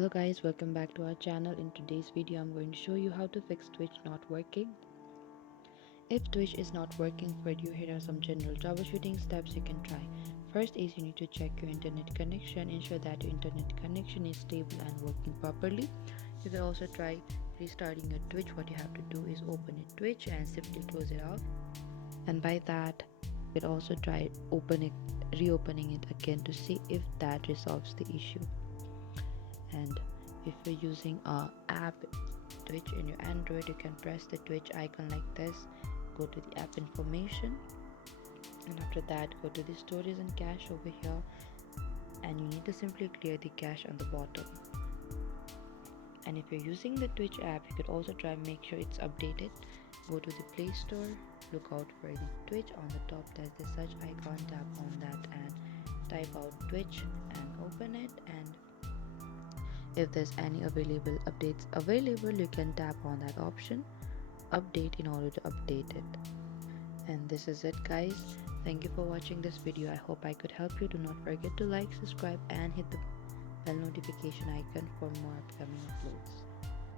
Hello guys, welcome back to our channel. In today's video I'm going to show you how to fix Twitch not working. If Twitch is not working for you, here are some general troubleshooting steps you can try. First is you need to check your internet connection. Ensure that your internet connection is stable and working properly. You can also try restarting your Twitch. What you have to do is open your Twitch and simply close it off, and by that you can also try reopening it again to see if that resolves the issue. And if you're using a app Twitch in your Android, you can press the Twitch icon like this, go to the app information, and after that go to the storage and cache over here, and you need to simply clear the cache on the bottom. And if you're using the Twitch app, you could also try make sure it's updated. Go to the Play Store, look out for the Twitch on the top, there's the search icon, tap on that and type out Twitch and open it, and if there's any updates available, you can tap on that option update in order to update it. And this is it guys, thank you for watching this video. I hope I could help you. Do not forget to like, subscribe and hit the bell notification icon for more upcoming uploads.